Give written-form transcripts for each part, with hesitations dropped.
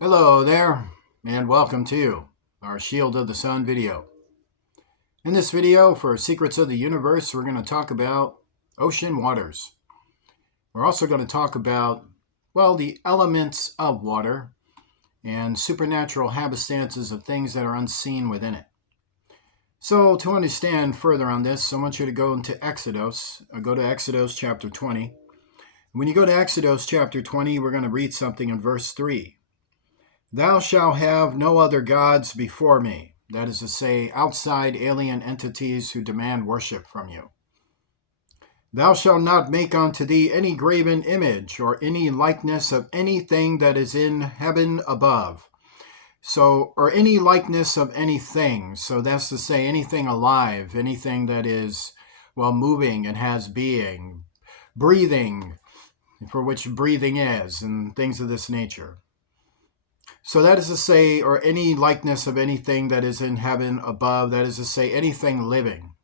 Hello there, and welcome to our Shield of the Sun video. In this video for Secrets of the Universe, we're going to talk about ocean waters. We're also going to talk about, the elements of water and supernatural happenstances of things that are unseen within it. So to understand further on this, I want you to go into Exodus. Go to Exodus chapter 20. When you go to Exodus chapter 20, we're going to read something in verse 3. Thou shalt have no other gods before me. That is to say, outside alien entities who demand worship from you. Thou shalt not make unto thee any graven image or any likeness of anything that is in heaven above. Or any likeness of anything. So that's to say anything alive, anything that is, moving and has being, breathing, for which breathing is, and things of this nature. So that is to say, or any likeness of anything that is in heaven above, that is to say, anything living,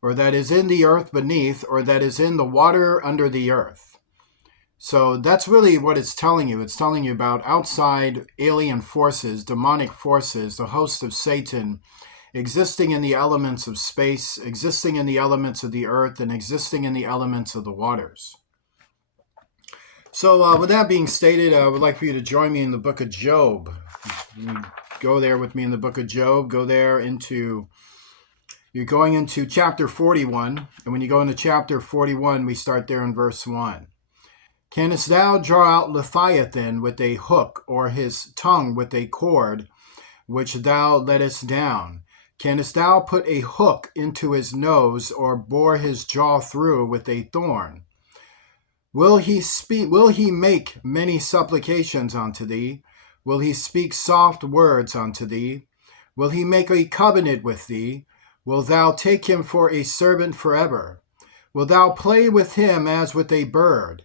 or that is in the earth beneath, or that is in the water under the earth. So that's really what it's telling you. It's telling you about outside alien forces, demonic forces, the host of Satan, existing in the elements of space, existing in the elements of the earth, and existing in the elements of the waters. So with that being stated, I would like for you to join me in the book of Job. Go there with me in the book of Job. You're going into chapter 41. And when you go into chapter 41, we start there in verse 1. Canst thou draw out Leviathan with a hook, or his tongue with a cord, which thou lettest down? Canst thou put a hook into his nose, or bore his jaw through with a thorn? Will he make many supplications unto thee? Will he speak soft words unto thee? Will he make a covenant with thee? Wilt thou take him for a servant forever? Wilt thou play with him as with a bird?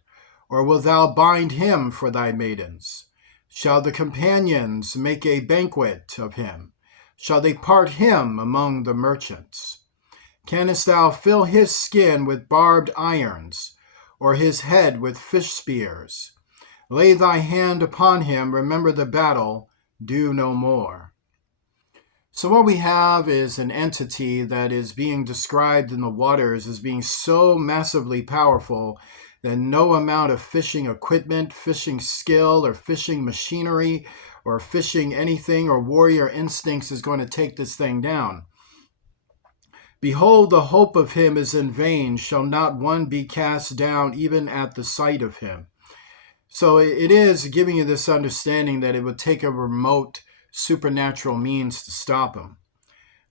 Or wilt thou bind him for thy maidens? Shall the companions make a banquet of him? Shall they part him among the merchants? Canst thou fill his skin with barbed irons, or his head with fish spears? Lay thy hand upon him, remember the battle, do no more. So what we have is an entity that is being described in the waters as being so massively powerful that no amount of fishing equipment, fishing skill, or fishing machinery, or fishing anything, or warrior instincts is going to take this thing down. Behold, the hope of him is in vain. Shall not one be cast down even at the sight of him? So it is giving you this understanding that it would take a remote supernatural means to stop him.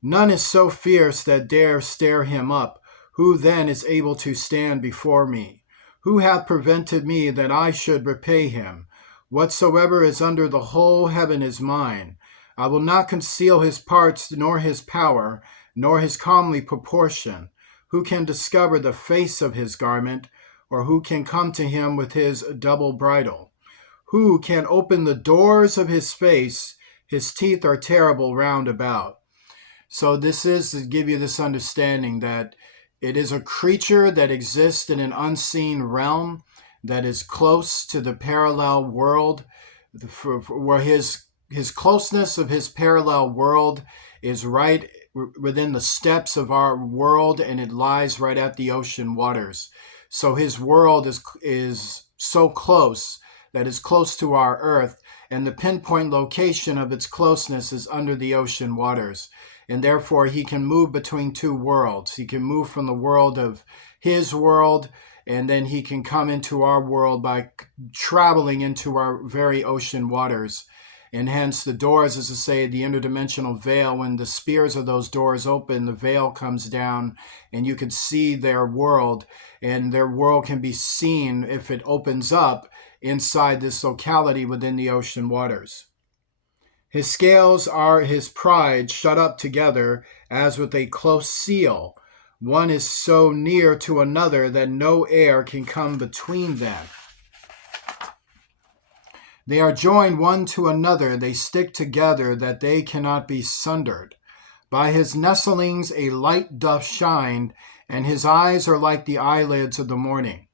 None is so fierce that dare stare him up. Who then is able to stand before me? Who hath prevented me that I should repay him? Whatsoever is under the whole heaven is mine. I will not conceal his parts, nor his power, nor his comely proportion. Who can discover the face of his garment, or who can come to him with his double bridle? Who can open the doors of his face? His teeth are terrible round about. So this is to give you this understanding that it is a creature that exists in an unseen realm that is close to the parallel world, where his closeness of his parallel world is right within the steps of our world, and it lies right at the ocean waters. So his world is so close that is close to our earth, and the pinpoint location of its closeness is under the ocean waters. And therefore he can move between two worlds. He can move from the world of his world, and then he can come into our world by traveling into our very ocean waters. And hence the doors, as to say, the interdimensional veil, when the spears of those doors open, the veil comes down and you can see their world, and their world can be seen if it opens up inside this locality within the ocean waters. His scales are his pride, shut up together as with a close seal. One is so near to another that no air can come between them. They are joined one to another, they stick together, that they cannot be sundered. By his nestlings a light doth shine, and his eyes are like the eyelids of the morning.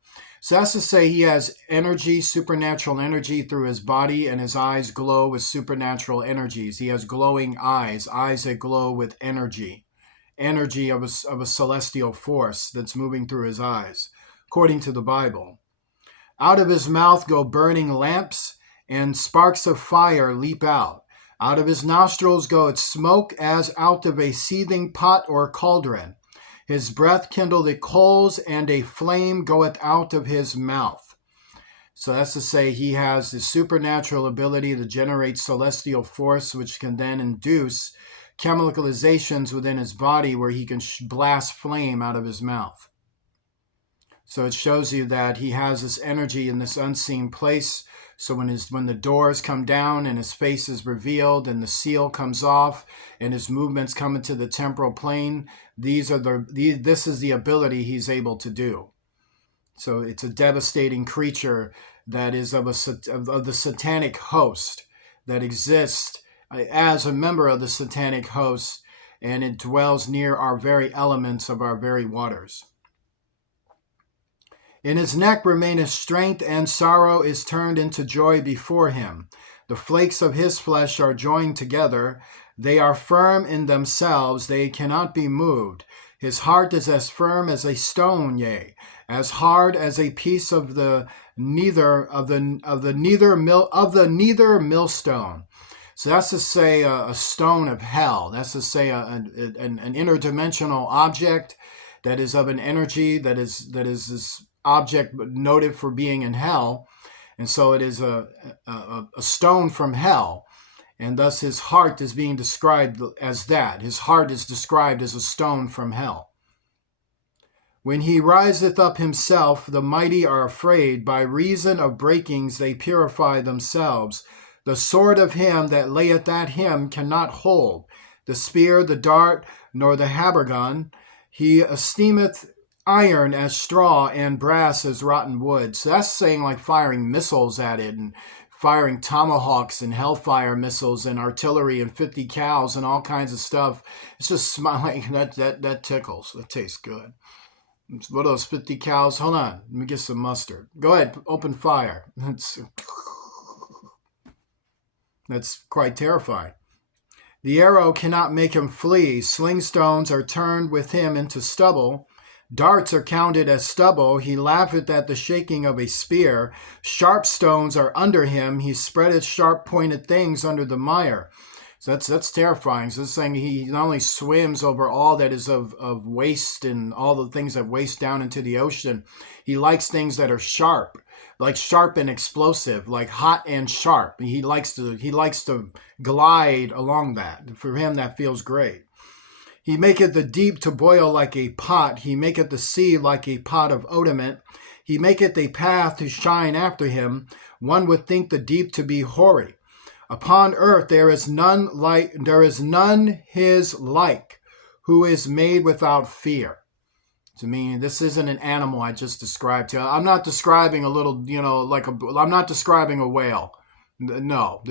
So that's to say he has energy, supernatural energy through his body, and his eyes glow with supernatural energies. He has glowing eyes, eyes that glow with energy of a celestial force that's moving through his eyes, according to the Bible. Out of his mouth go burning lamps, and sparks of fire leap out. Out of his nostrils goeth smoke as out of a seething pot or cauldron. His breath kindleth coals, and a flame goeth out of his mouth. So that's to say he has the supernatural ability to generate celestial force, which can then induce chemicalizations within his body where he can blast flame out of his mouth. So it shows you that he has this energy in this unseen place. So when the doors come down and his face is revealed and the seal comes off and his movements come into the temporal plane, this is the ability he's able to do. So it's a devastating creature that is of the satanic host that exists as a member of the satanic host, and it dwells near our very elements of our very waters. In his neck remaineth strength, and sorrow is turned into joy before him. The flakes of his flesh are joined together. They are firm in themselves, they cannot be moved. His heart is as firm as a stone, yea, as hard as a piece of the neither millstone. So that's to say a stone of hell. That's to say an interdimensional object that is of an energy that is this object noted for being in hell. And so it is a stone from hell. And thus his heart is being described as that. His heart is described as a stone from hell. When he riseth up himself, the mighty are afraid. By reason of breakings they purify themselves. The sword of him that layeth at him cannot hold. The spear, the dart, nor the habergeon. He esteemeth iron as straw and brass as rotten wood. So that's saying like firing missiles at it and firing tomahawks and hellfire missiles and artillery and 50 cows and all kinds of stuff. It's just smiling. That tickles. That tastes good. What are those 50 cows? Hold on. Let me get some mustard. Go ahead. Open fire. That's quite terrifying. The arrow cannot make him flee. Sling stones are turned with him into stubble. Darts are counted as stubble. He laugheth at the shaking of a spear. Sharp stones are under him. He spreadeth sharp-pointed things under the mire. So that's terrifying. So this saying he not only swims over all that is of waste and all the things that waste down into the ocean, he likes things that are sharp, like sharp and explosive, like hot and sharp. He likes to glide along that. For him, that feels great. He maketh the deep to boil like a pot. He maketh the sea like a pot of ointment. He maketh a path to shine after him. One would think the deep to be hoary. Upon earth there is none his like, who is made without fear. To me, this isn't an animal I just described to you. I'm not describing a little, I'm not describing a whale. No,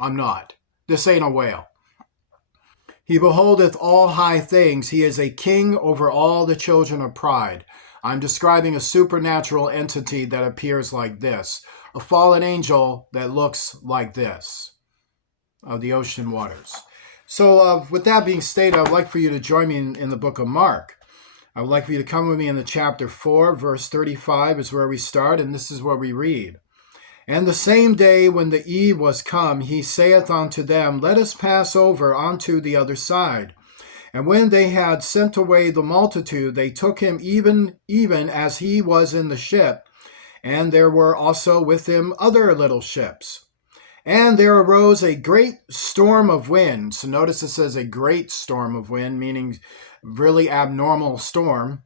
I'm not. This ain't a whale. He beholdeth all high things. He is a king over all the children of pride. I'm describing a supernatural entity that appears like this. A fallen angel that looks like this of the ocean waters. So with that being stated, I would like for you to join me in the book of Mark. I would like for you to come with me in the chapter 4, verse 35 is where we start, and this is where we read. And the same day when the eve was come, he saith unto them, Let us pass over unto the other side. And when they had sent away the multitude, they took him even as he was in the ship, and there were also with him other little ships. And there arose a great storm of wind. So notice it says a great storm of wind, meaning really abnormal storm.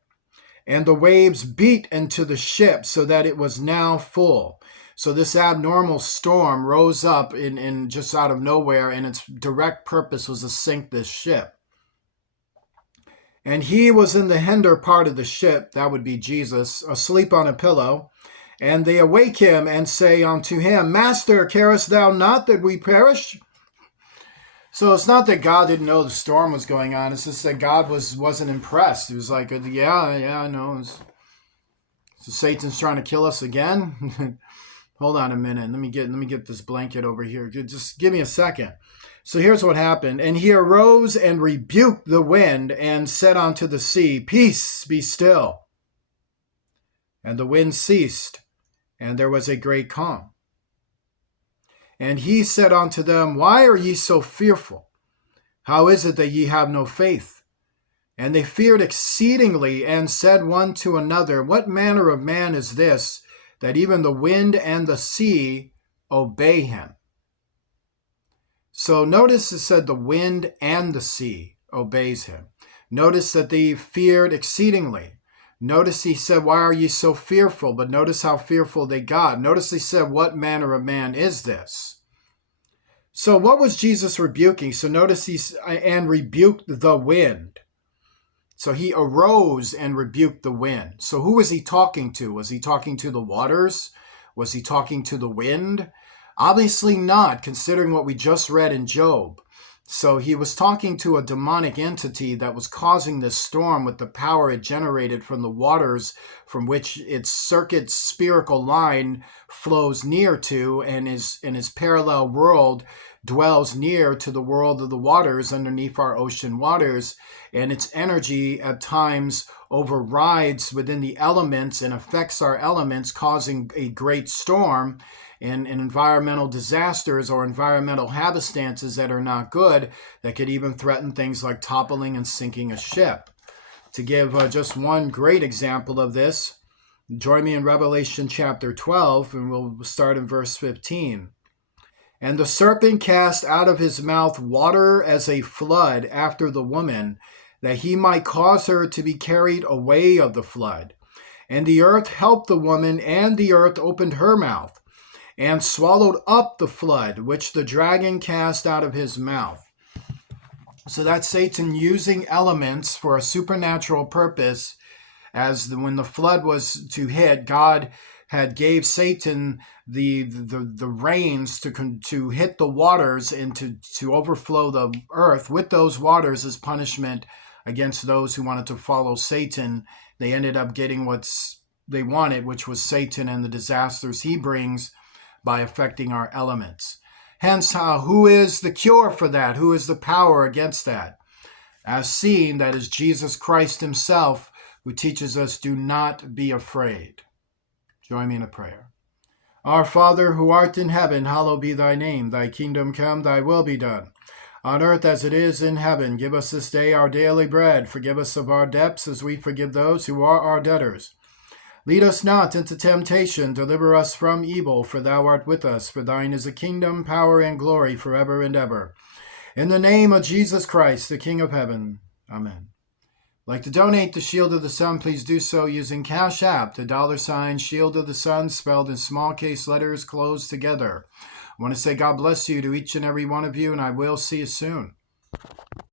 And the waves beat into the ship so that it was now full. So this abnormal storm rose up in just out of nowhere, and its direct purpose was to sink this ship. And he was in the hinder part of the ship, that would be Jesus, asleep on a pillow. And they awake him and say unto him, Master, carest thou not that we perish? So it's not that God didn't know the storm was going on. It's just that God wasn't impressed. He was like, yeah, I know. So Satan's trying to kill us again. Hold on a minute. Let me get this blanket over here. Just give me a second. So here's what happened. And he arose and rebuked the wind and said unto the sea, Peace, be still. And the wind ceased, and there was a great calm. And he said unto them, Why are ye so fearful? How is it that ye have no faith? And they feared exceedingly, and said one to another, What manner of man is this, that even the wind and the sea obey him? So notice it said the wind and the sea obeys him. Notice that they feared exceedingly. Notice he said, Why are ye so fearful? But notice how fearful they got. Notice he said, What manner of man is this? So what was Jesus rebuking? So notice and rebuked the wind. So he arose and rebuked the wind. So who was he talking to? Was he talking to the waters? Was he talking to the wind? Obviously not, considering what we just read in Job. So he was talking to a demonic entity that was causing this storm with the power it generated from the waters from which its circuit spherical line flows near to, and in his parallel world dwells near to the world of the waters underneath our ocean waters, and its energy at times overrides within the elements and affects our elements, causing a great storm and environmental disasters or environmental happenstances that are not good, that could even threaten things like toppling and sinking a ship. To give just one great example of this, join me in Revelation chapter 12, and we'll start in verse 15. And the serpent cast out of his mouth water as a flood after the woman, that he might cause her to be carried away of the flood. And the earth helped the woman, and the earth opened her mouth, and swallowed up the flood, which the dragon cast out of his mouth. So that's Satan using elements for a supernatural purpose. When the flood was to hit, God had gave Satan the reins to hit the waters and to overflow the earth with those waters as punishment against those who wanted to follow Satan. They ended up getting what they wanted, which was Satan and the disasters he brings by affecting our elements. Hence, who is the cure for that? Who is the power against that? As seen, that is Jesus Christ himself, who teaches us, do not be afraid. Join me in a prayer. Our Father, who art in heaven, hallowed be thy name. Thy kingdom come, thy will be done, on earth as it is in heaven. Give us this day our daily bread. Forgive us of our debts as we forgive those who are our debtors. Lead us not into temptation. Deliver us from evil. For thou art with us. For thine is the kingdom, power, and glory forever and ever. In the name of Jesus Christ, the King of heaven. Amen. Like to donate to Shield of the Sun, please do so using Cash App to $ Shield of the Sun, spelled in small case letters closed together. I want to say God bless you to each and every one of you, and I will see you soon.